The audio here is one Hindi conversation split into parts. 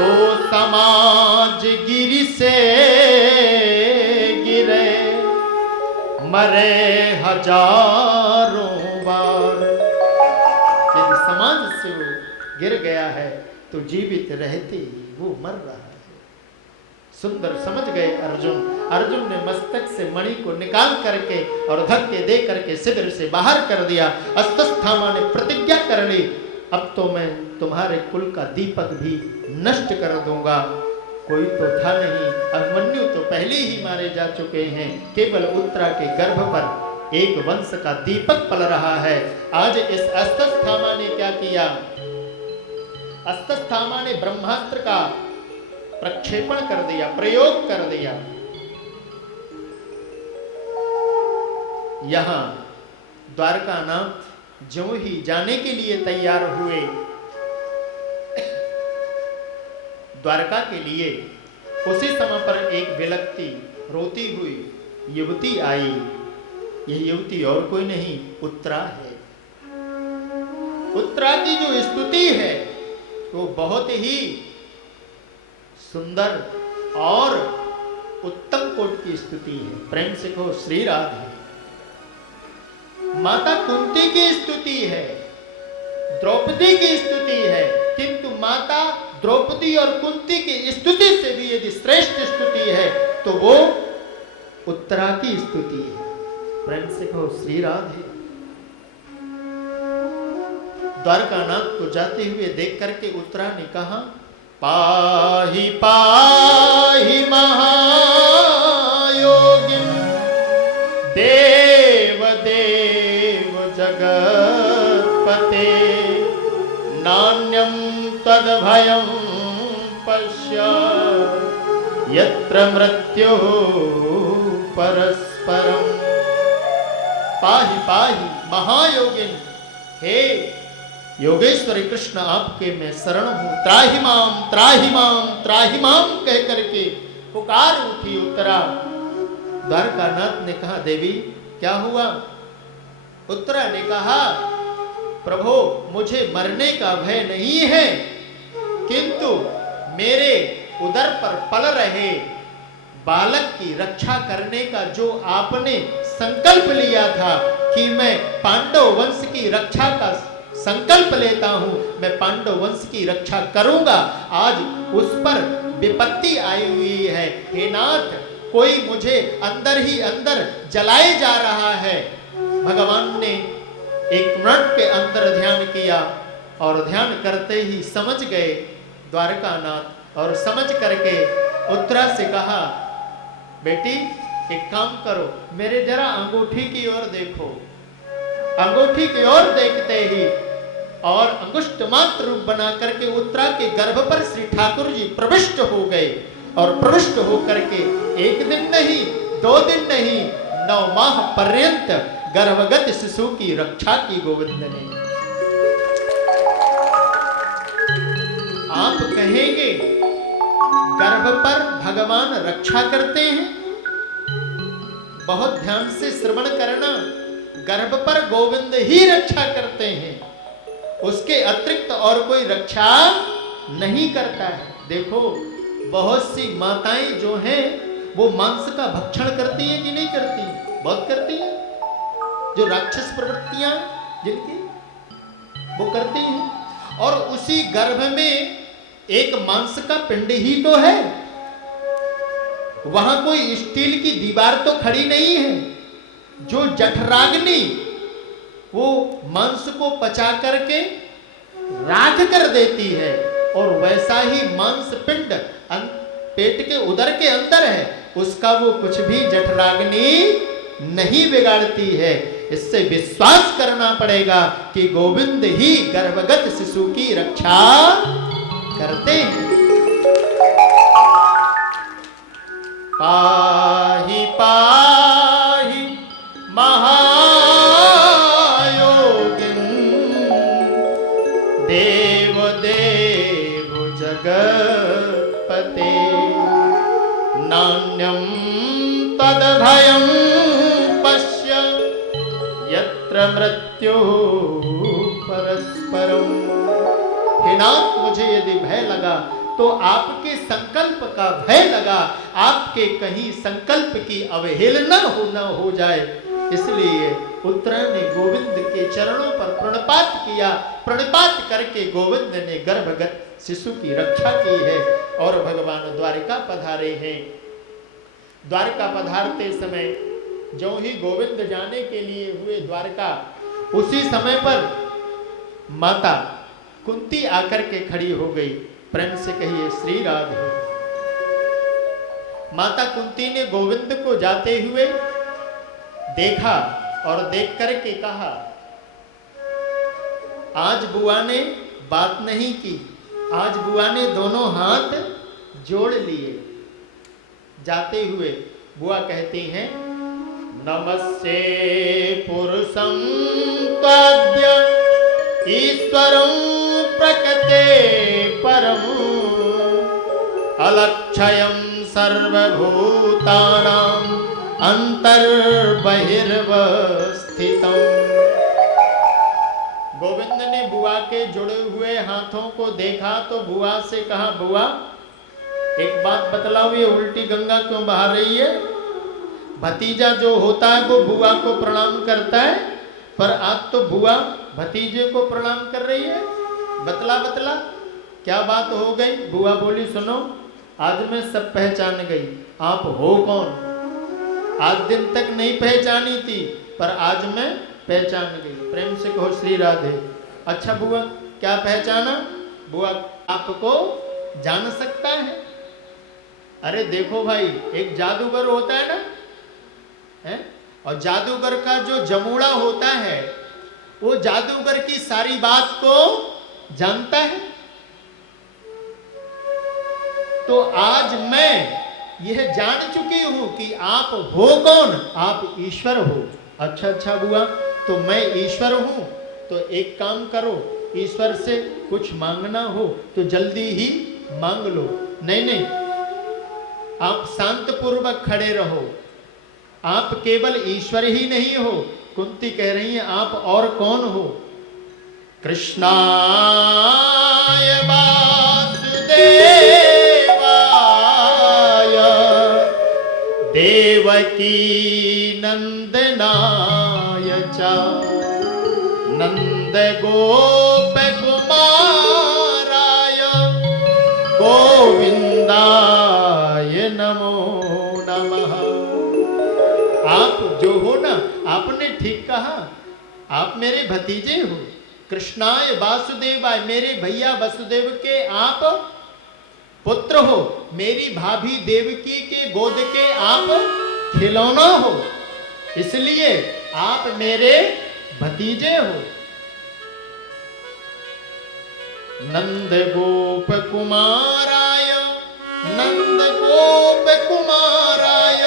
जो समाज गिरी से गिरे मरे हजारों बार। यदि समाज से वो गिर गया है तो जीवित रहते ही वो मर रहा है। सुंदर समझ गए अर्जुन। अर्जुन ने मस्तक से मणि को निकाल करके और धक्के दे करके शिविर से बाहर कर दिया। अश्वत्थामा ने प्रतिज्ञा कर ली, अब तो मैं तुम्हारे कुल का दीपक भी नष्ट कर दूंगा। कोई तो था नहीं, अभिमन्यु तो पहले ही मारे जा चुके हैं। केवल उत्तरा के गर्भ पर एक वंश का दीपक पल रहा है। आज इस अश्वत्थामा ने क्या किया? अश्वत्थामा ने ब्रह्मास्त्र का प्रक्षेपण कर दिया, प्रयोग कर दिया। यहां द्वारकानाथ ज्यों ही जाने के लिए तैयार हुए द्वारका के लिए, उसी समय पर एक विलकती रोती हुई युवती आई। यह युवती और कोई नहीं, उत्तरा है। उत्तरा की जो स्तुति है वो बहुत ही सुंदर और उत्तम कोट की स्तुति है। प्रेम से कहो श्री राधे। माता कुंती की स्तुति है, द्रौपदी की स्तुति है, किंतु माता द्रौपदी और कुंती की स्तुति से भी यदि श्रेष्ठ स्तुति है तो वो उत्तरा की स्तुति है। प्रेम से कहो श्री राधे। द्वारकानाथ को जाते हुए देख करके उत्तरा ने कहा, पाहि पाहि महायोगिन देव देव जगत्पते नान्यं तद्भयं पश्य यत्र मृत्युः परस्परम्। पाहि पाहि महायोगिन, हे योगेश्वरी कृष्ण आपके मैं शरण हूं। त्राहि माम त्राहि माम त्राहि माम कह करके पुकार उठी उत्तरा। द्वारकानाथ ने कहा, देवी क्या हुआ? उत्तरा ने कहा, प्रभु मुझे मरने का भय नहीं है, किंतु मेरे उदर पर पल रहे बालक की रक्षा करने का जो आपने संकल्प लिया था कि मैं पांडव वंश की रक्षा का संकल्प लेता हूं, मैं पांडव वंश की रक्षा करूंगा, आज उस पर विपत्ति आई हुई है। हे नाथ, कोई मुझे अंदर ही अंदर जलाए जा रहा है। भगवान ने एक मिनट के अंदर ध्यान किया और ध्यान करते ही समझ गए द्वारकानाथ, और समझ करके उत्तरा से कहा, बेटी एक काम करो, मेरे जरा अंगूठी की ओर देखो। अंगूठी की ओर देखते ही और अंगुष्ठ मात्र रूप बना करके उत्तरा के गर्भ पर श्री ठाकुर जी प्रविष्ट हो गए। और प्रविष्ट होकर के एक दिन नहीं, 2 दिन नहीं, 9 माह पर्यंत गर्भगत शिशु की रक्षा की गोविंद ने। आप कहेंगे गर्भ पर भगवान रक्षा करते हैं? बहुत ध्यान से श्रवण करना, गर्भ पर गोविंद ही रक्षा करते हैं, उसके अतिरिक्त और कोई रक्षा नहीं करता है। देखो बहुत सी माताएं जो हैं वो मांस का भक्षण करती हैं कि नहीं करती? बहुत करती हैं। जो राक्षस प्रवृत्तियां जिनकी वो करती हैं, और उसी गर्भ में एक मांस का पिंड ही तो है, वहां कोई स्टील की दीवार तो खड़ी नहीं है। जो जठराग्नि वो मांस को पचा करके राख कर देती है, और वैसा ही मांस पिंड पेट के उदर के अंदर है, उसका वो कुछ भी जठराग्नि नहीं बिगाड़ती है। इससे विश्वास करना पड़ेगा कि गोविंद ही गर्भगत शिशु की रक्षा करते हैं। पाहि पाहि महायोगिन देव देव जगत्पते नान्यं तद्भयं पश्य यत्र मृत्युः परस्परम्। हे नाथ, मुझे यदि भय लगा तो आपके संकल्प का भय लगा, आपके कहीं संकल्प की अवहेलना न हो जाए, इसलिए उत्तरा ने गोविंद के चरणों पर प्रणपात किया। प्रणपात करके गोविंद ने गर्भगत शिशु की रक्षा की है और भगवान द्वारिका पधारे हैं। द्वारका पधारते समय जो ही गोविंद जाने के लिए हुए द्वारका, उसी समय पर माता कुंती आकर के खड़ी हो गई। प्रेम से कहिए श्री राधे। माता कुंती ने गोविंद को जाते हुए देखा और देख करके कहा, आज बुआ ने बात नहीं की, आज बुआ ने दोनों हाथ जोड़ लिए। जाते हुए बुआ कहती हैं, नमस्ते पुरुषं त्वाद्य ईश्वरं प्रकृते परम अलक्षयं सर्वभूतानां अंतर्बहिर्वस्थितम्। गोविंद ने बुआ के जुड़े हुए हाथों को देखा तो बुआ से कहा, बुआ एक बात बतलाओ, ये उल्टी गंगा क्यों बहा रही है? भतीजा जो होता है वो बुआ को प्रणाम करता है, पर आज तो बुआ भतीजे को प्रणाम कर रही है। बतला बतला क्या बात हो गई? बुआ बोली, सुनो, आज मैं सब पहचान गई, आप हो कौन? आज दिन तक नहीं पहचानी थी, पर आज मैं पहचान गई। प्रेम से कहो श्री राधे। अच्छा बुआ, क्या पहचाना? बुआ आपको जान सकता है? अरे देखो भाई, एक जादूगर होता है ना, है? और जादूगर का जो जमूड़ा होता है, वो जादूगर की सारी बात को जानता है। तो आज मैं यह जान चुकी हूं कि आप हो कौन? आप ईश्वर हो। अच्छा अच्छा बुआ, तो मैं ईश्वर हूं, तो एक काम करो, ईश्वर से कुछ मांगना हो तो जल्दी ही मांग लो। नहीं नहीं, आप शांत पूर्वक खड़े रहो। आप केवल ईश्वर ही नहीं हो, कुंती कह रही है आप और कौन हो? कृष्णाय वासुदेवाय देवकी नंदनाय च नंद गोप कुमाराय गोविंदाय नमो नमः। आप जो हो ना, आपने ठीक कहा, आप मेरे भतीजे हो। कृष्णाय वासुदेवाय, मेरे भैया वसुदेव के आप पुत्र हो। मेरी भाभी देवकी के गोद के आप खिलौना हो, इसलिए आप मेरे भतीजे हो। नंद गोप कुमाराय नंद गोप कुमाराय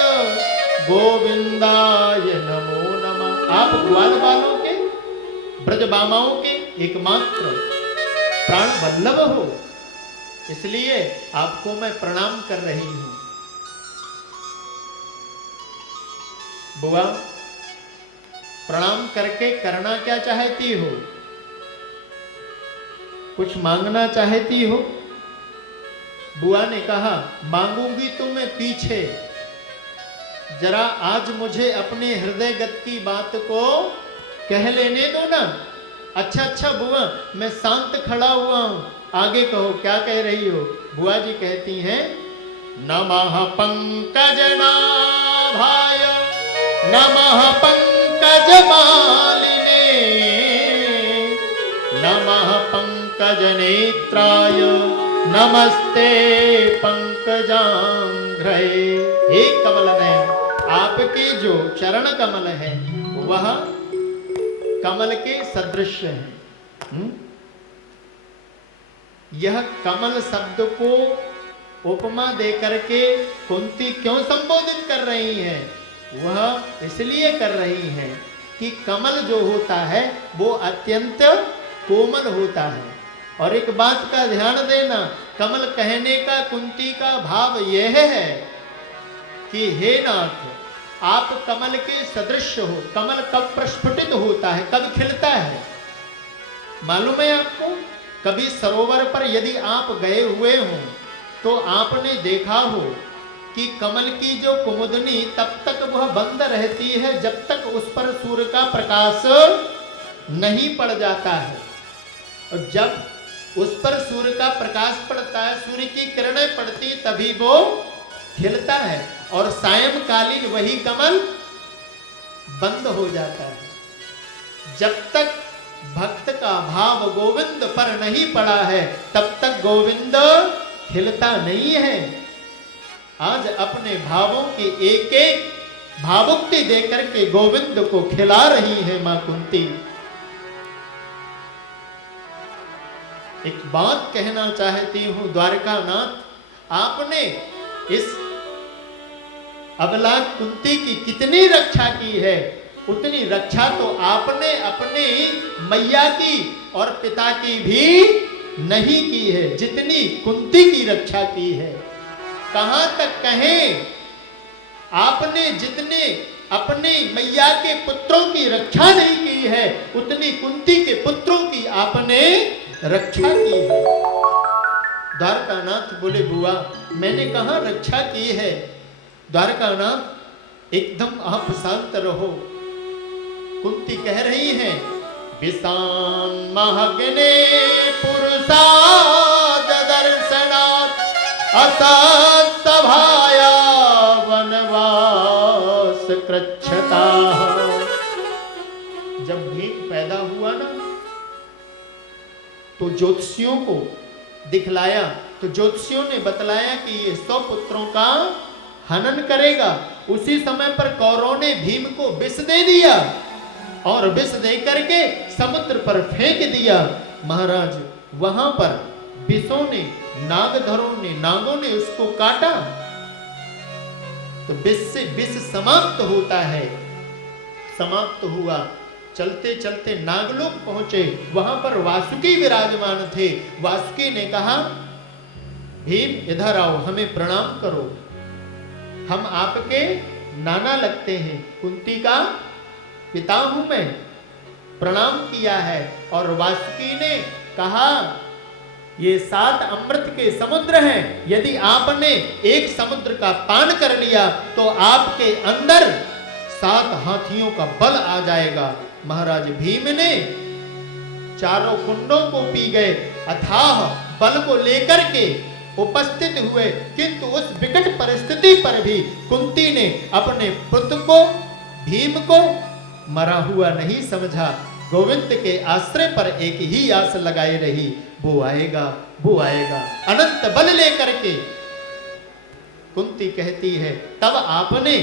गोविंदाय नमो नमः। आप ग्वाल बालों के, ब्रजबामाओं के एकमात्र प्राण वल्लभ हो, इसलिए आपको मैं प्रणाम कर रही हूं। बुआ, प्रणाम करके करना क्या चाहती हो? कुछ मांगना चाहती हो? बुआ ने कहा, मांगूंगी तो मैं पीछे, जरा आज मुझे अपने हृदयगत की बात को कह लेने दो ना। अच्छा अच्छा बुआ, मैं शांत खड़ा हुआ हूं, आगे कहो क्या कह रही हो? बुआ जी कहती हैं, नमः पंकजनाभाय नमः पंकजमालिने नमः पंकजनेत्राय नमस्ते पंकजांघ्रे। हे कमल नयन, आपके जो चरण कमल है वह कमल के सदृश है। यह कमल शब्द को उपमा दे करके कुंती क्यों संबोधित कर रही है? वह इसलिए कर रही है कि कमल जो होता है वो अत्यंत कोमल होता है। और एक बात का ध्यान देना, कमल कहने का कुंती का भाव यह है कि हे नाथ, आप कमल के सदृश हो। कमल कब प्रस्फुटित होता है, कब खिलता है मालूम है आपको? कभी सरोवर पर यदि आप गए हुए हो तो आपने देखा हो कि कमल की जो कुमुदनी तब तक वह बंद रहती है जब तक उस पर सूर्य का प्रकाश नहीं पड़ जाता है, और जब उस पर सूर्य का प्रकाश पड़ता है, सूर्य की किरणें पड़ती, तभी वो खिलता है, और सायंकालीन वही कमल बंद हो जाता है। जब तक भक्त का भाव गोविंद पर नहीं पड़ा है तब तक गोविंद खिलता नहीं है। आज अपने भावों की एक एक भावुक्ति देकर के गोविंद को खिला रही है मां कुंती। एक बात कहना चाहती हूं द्वारकानाथ, आपने इस अबला कुंती की कितनी रक्षा की है, उतनी रक्षा तो आपने अपने मैया की और पिता की भी नहीं की है जितनी कुंती की रक्षा की है। कहां तक कहें, आपने जितने अपने मैया के पुत्रों की रक्षा नहीं की है उतनी कुंती के पुत्रों की आपने रक्षा की है। द्वारकानाथ बोले बुआ मैंने कहां रक्षा की है। द्वारकानाथ एकदम आप शांत रहो। कुंती कह रही हैं, विषान महगने पुरुषाद दर्शनात् असत सभाया वनवास कृच्छता। जब भीम पैदा हुआ ना तो ज्योतिषियों को दिखलाया, तो ज्योतिषियों ने बतलाया कि ये 100 पुत्रों का हनन करेगा। उसी समय पर कौरवों ने भीम को विष दे दिया और विष दे करके समुद्र पर फेंक दिया। महाराज वहां पर विषों ने, नागधरों ने, नागों ने उसको काटा तो विष से विष समाप्त होता है। समाप्त हुआ, चलते चलते नागलोक पहुंचे, वहां पर वासुकी विराजमान थे। वासुकी ने कहा भीम इधर आओ, हमें प्रणाम करो, हम आपके नाना लगते हैं, कुंती का पिता हूं मैं। प्रणाम किया है और वासुकी ने कहा ये 7 अमृत के समुद्र हैं, यदि आपने एक समुद्र का पान कर लिया तो आपके अंदर 7 हाथियों का बल आ जाएगा। महाराज भीम ने चारों कुंडों को पी गए, अथाह बल को लेकर के उपस्थित हुए, किंतु उस विकट परिस्थिति पर भी कुंती ने अपने पुत्र को, भीम को मरा हुआ नहीं समझा। गोविंद के आश्रय पर एक ही आस लगाई रही, वो आएगा, वो आएगा, अनंत बल लेकर के। कुंती कहती है तब आपने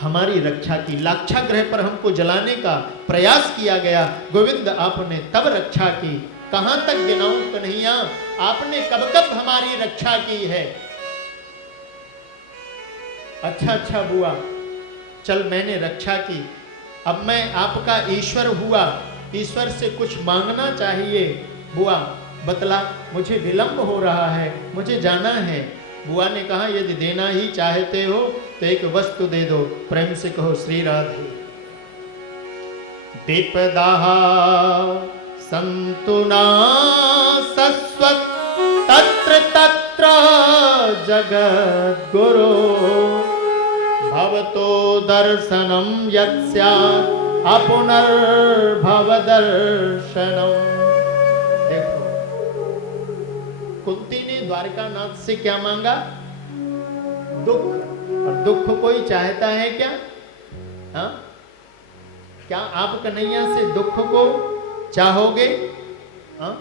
हमारी रक्षा की, लाक्षागृह पर हमको जलाने का प्रयास किया गया, गोविंद आपने तब रक्षा की। कहां तक गिनाऊं कन्हैया, आपने कब कब हमारी रक्षा की है। अच्छा बुआ, चल मैंने रक्षा की, अब मैं आपका ईश्वर हुआ, ईश्वर से कुछ मांगना चाहिए। बुआ बतला, मुझे विलंब हो रहा है, मुझे जाना है। बुआ ने कहा यदि देना ही चाहते हो तो एक वस्तु दे दो, प्रेम से कहो श्री राधे। विपदा संतु न सस्वत् तत्र तत्र जगद्गुरो भवतो दर्शनम यत्स्यात् अपुनर्भव दर्शनम। देखो कुंती ने द्वारकानाथ से क्या मांगा? दुख, और दुख कोई चाहता है क्या? हाँ, क्या आप कन्हैया से दुख को चाहोगे? हाँ?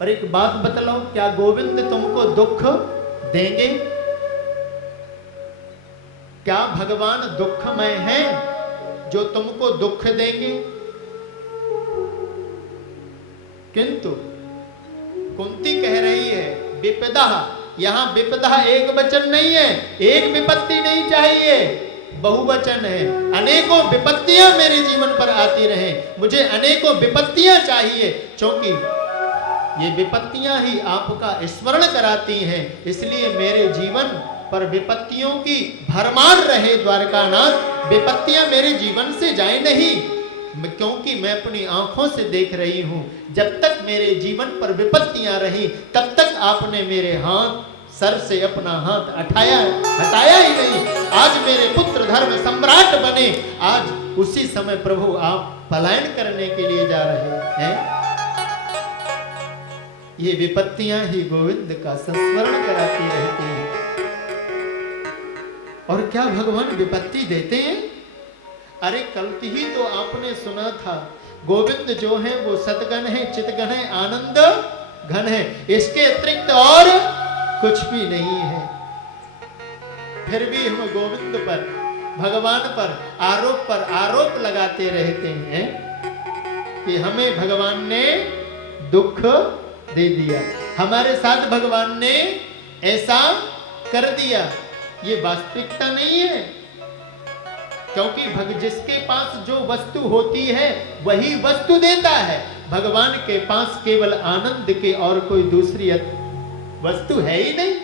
और एक बात बतलाओ, क्या गोविंद तुमको दुख देंगे? क्या भगवान दुखमय हैं जो तुमको दुख देंगे? किंतु कुंती कह रही है विपदा, यहां विपदा एक वचन नहीं है, एक विपत्ति नहीं चाहिए, बहुवचन है। अनेकों विपत्तियां मेरे जीवन पर आती रहे, मुझे अनेकों विपत्तियां चाहिए, क्योंकि ये विपत्तियां ही आपका स्मरण कराती हैं, इसलिए मेरे जीवन पर विपत्तियों की भरमार रहे। द्वारकानाथ, विपत्तियां मेरे जीवन से जाए नहीं, क्योंकि मैं अपनी आंखों से देख रही हूं, जब तक मेरे जीवन पर विपत्तियां रही तब तक आपने मेरे हाथ सर से अपना हाथ हटाया ही नहीं। आज मेरे पुत्र धर्म सम्राट बने, आज उसी समय प्रभु आप पलायन करने के लिए जा रहे हैं। ये विपत्तियां ही गोविंद का संस्मरण कराती रहती हैं। और क्या भगवान विपत्ति देते हैं? अरे कल ही तो आपने सुना था, गोविंद जो है वो सतगन है, चितगन है, आनंद घन है, इसके अतिरिक्त और कुछ भी नहीं है। फिर भी हम गोविंद पर, भगवान पर आरोप लगाते रहते हैं कि हमें भगवान ने दुख दे दिया, हमारे साथ भगवान ने ऐसा कर दिया। ये वास्तविकता नहीं है, क्योंकि जिसके पास जो वस्तु होती है वही वस्तु देता है। भगवान के पास केवल आनंद के और कोई दूसरी वस्तु है ही नहीं,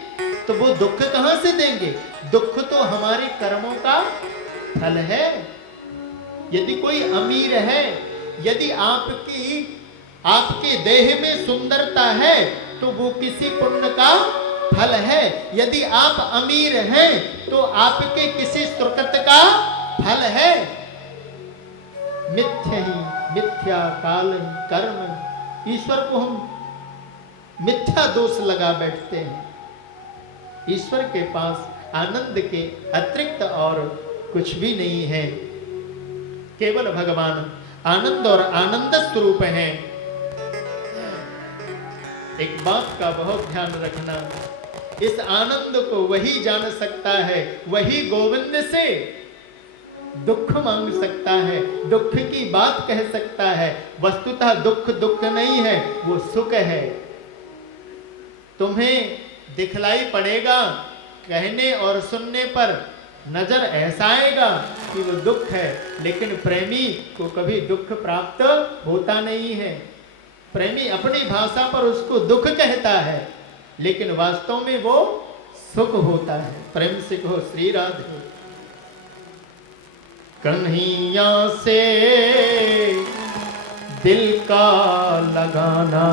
तो वो दुख कहां से देंगे? दुख तो हमारे कर्मों का फल है। यदि कोई अमीर है, यदि आपके देह में सुंदरता है तो वो किसी पुण्य का फल है। यदि आप अमीर हैं तो आपके किसी सुकृत का फल है। मिथ्या काल कर्म, ईश्वर को हम मिथ्या दोष लगा बैठते हैं। ईश्वर के पास आनंद के अतिरिक्त और कुछ भी नहीं है। केवल भगवान आनंद और आनंद स्वरूप हैं। एक बात का बहुत ध्यान रखना, इस आनंद को वही जान सकता है, वही गोविंद से दुख मांग सकता है, दुख की बात कह सकता है। वस्तुतः दुख नहीं है, वो सुख है। तुम्हें दिखलाई पड़ेगा, कहने और सुनने पर नजर ऐसा आएगा कि वो दुख है, लेकिन प्रेमी को कभी दुख प्राप्त होता नहीं है। प्रेमी अपनी भाषा पर उसको दुख कहता है, लेकिन वास्तव में वो सुख होता है। प्रेम से कहो श्री राधे। कन्हैया से दिल का लगाना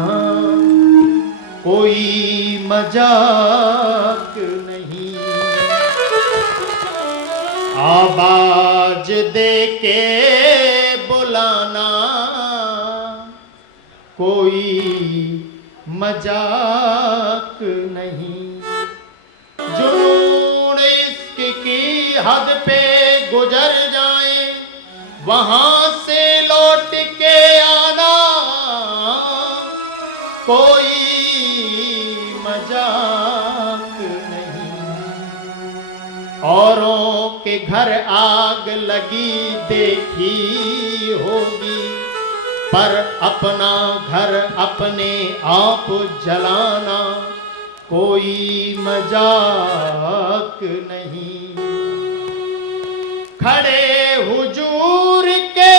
कोई मजाक नहीं, आवाज दे के बुलाना कोई मजाक नहीं। जुनून इश्क की हद पे गुजर जाए, वहां से लौट के आना कोई मजाक नहीं। औरों के घर आग लगी देखी होगी, पर अपना घर अपने आप जलाना कोई मजाक नहीं। खड़े हुजूर के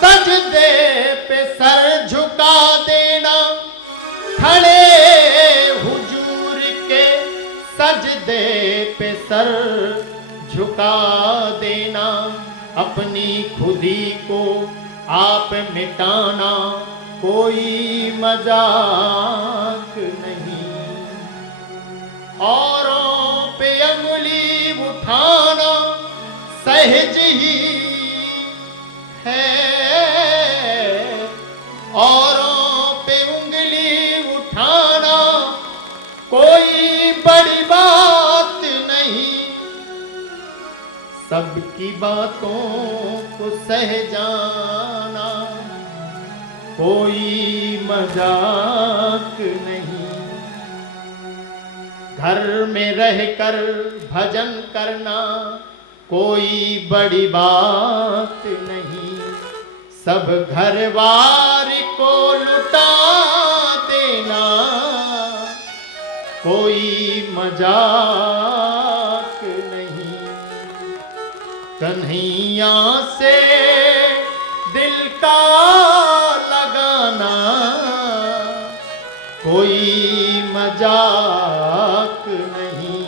सजदे पे सर झुका देना, खड़े हुजूर के सजदे पे सर झुका देना, अपनी खुदी को आप मिटाना कोई मजाक नहीं। औरों पे अंगुली उठाना सहज ही है, औरों पे उंगली उठाना कोई बड़ी बात नहीं। सबकी बातों को सह जाना कोई मजाक नहीं। घर में रहकर भजन करना कोई बड़ी बात नहीं। सब घरवार को लुटा देना कोई मजाक नहीं। कन्हैया से दिल का लगाना कोई मजाक नहीं।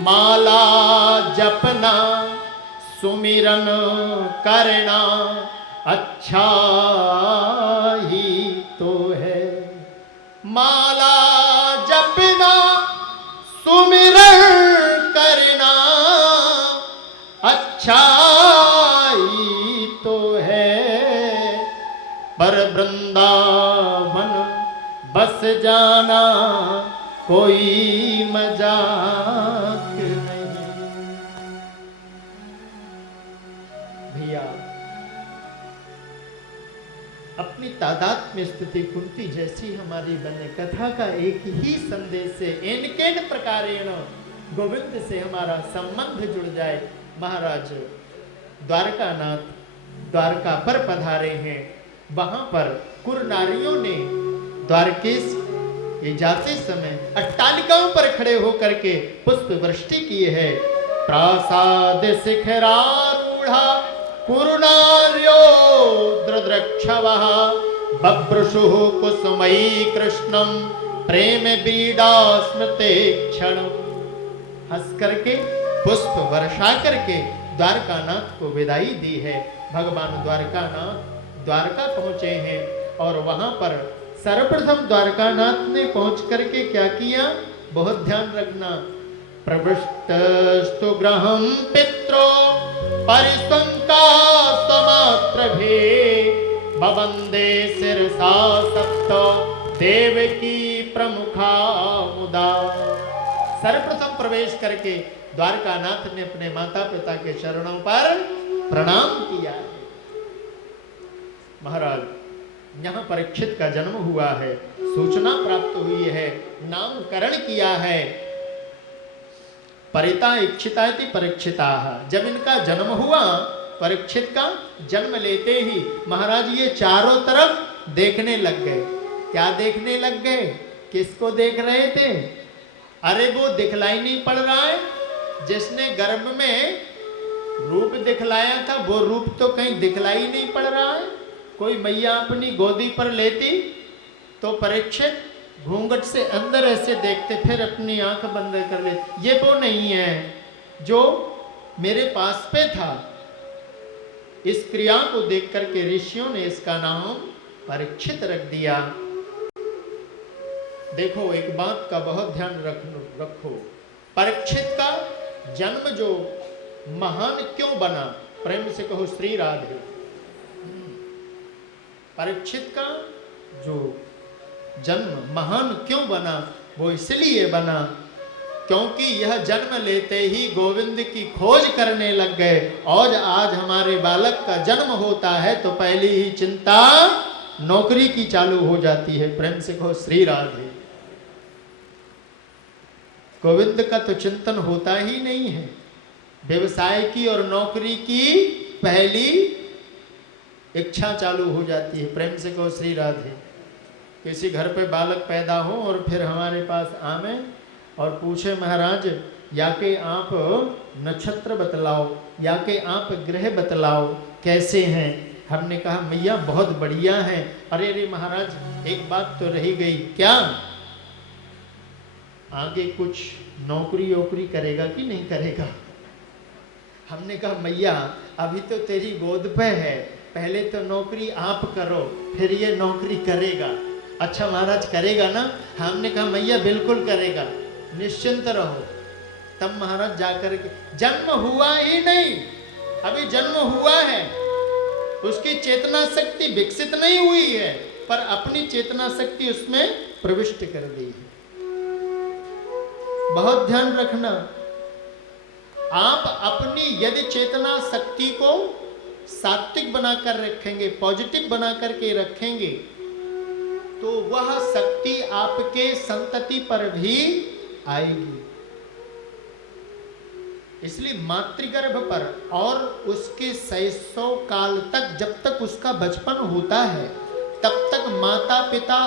माला जपना सुमिरन करना अच्छा ही तो है। माला जपना सुमिरन करना अच्छा ही तो है, पर वृंदावन बस जाना कोई मजाक नहीं। भैया अपनी तादाद में स्थिति कुंती जैसी हमारी बने, कथा का एक ही संदेश से एन प्रकारेण गोविंद से हमारा संबंध जुड़ जाए। महाराज द्वारकानाथ द्वारका पर पधारे हैं। वहां पर कुर नारियों ने द्वारकेश ये जाते समय अट्टालिकाओं पर खड़े होकर के पुष्प वृष्टि की है। प्रासाद शिखरारूढ़ा कुरुनार्यो द्रद्रक्षवः बभ्रुषुः कुसुमयी कृष्णम प्रेम बीड़ा स्मृते क्षणम। हंस करके पुष्प वर्षा करके द्वारकानाथ को विदाई दी है। भगवान द्वारकानाथ द्वारका पहुंचे हैं और वहां पर सर्वप्रथम द्वारकानाथ ने पहुंच करके क्या किया, बहुत ध्यान रखना। प्रविष्टस्तु गृहं पित्रो परिसंका समात्रभे बवंदे शिरसा सप्त देवकी प्रमुखा मुदा। सर्वप्रथम प्रवेश करके द्वारकानाथ ने अपने माता पिता के चरणों पर प्रणाम किया है। महाराज यहाँ परीक्षित का जन्म हुआ है, सूचना प्राप्त हुई है, नामकरण किया है। परिता इच्छिताति परीक्षिता। जब इनका जन्म हुआ, परीक्षित का जन्म लेते ही महाराज ये चारों तरफ देखने लग गए। क्या देखने लग गए? किसको देख रहे थे? अरे वो दिखलाई नहीं पड़ रहा है, जिसने गर्भ में रूप दिखलाया था वो रूप तो कहीं दिखलाई नहीं पड़ रहा है। कोई मैया अपनी गोदी पर लेती तो परीक्षित घूंघट से अंदर ऐसे देखते, फिर अपनी आंख बंद कर लेते। ये वो नहीं है जो मेरे पास पे था। इस क्रिया को देख करके ऋषियों ने इसका नाम परीक्षित रख दिया। देखो एक बात का बहुत ध्यान रखो, परीक्षित का जन्म जो महान क्यों बना? प्रेम से कहो श्री राधे। परीक्षित का जो जन्म महान क्यों बना? वो इसलिए बना क्योंकि यह जन्म लेते ही गोविंद की खोज करने लग गए। और आज हमारे बालक का जन्म होता है तो पहली ही चिंता नौकरी की चालू हो जाती है। प्रेम से कहो श्री राधे। गोविंद का तो चिंतन होता ही नहीं है, व्यवसाय की और नौकरी की पहली इच्छा चालू हो जाती है। प्रेम से कहो श्री राधे। किसी घर पे बालक पैदा हो और फिर हमारे पास आवे और पूछे महाराज या के आप नक्षत्र बतलाओ, या के आप ग्रह बतलाओ कैसे हैं। हमने कहा मैया बहुत बढ़िया हैं। अरे रे महाराज एक बात तो रही गई। क्या? आगे कुछ नौकरी वोकरी करेगा कि नहीं करेगा? हमने कहा मैया अभी तो तेरी गोद पे है, पहले तो नौकरी आप करो फिर ये नौकरी करेगा। अच्छा महाराज करेगा ना? हमने कहा मैया बिल्कुल करेगा, निश्चिंत रहो। तब महाराज जाकर के, जन्म हुआ ही नहीं, अभी जन्म हुआ है, उसकी चेतना शक्ति विकसित नहीं हुई है, पर अपनी चेतना शक्ति उसमें प्रविष्ट कर दी है। बहुत ध्यान रखना, आप अपनी यदि चेतना शक्ति को सात्विक बनाकर रखेंगे, पॉजिटिव बनाकर के रखेंगे, तो वह शक्ति आपके संतति पर भी आएगी। इसलिए मातृगर्भ पर और उसके शैशव काल तक, जब तक उसका बचपन होता है, तब तक माता पिता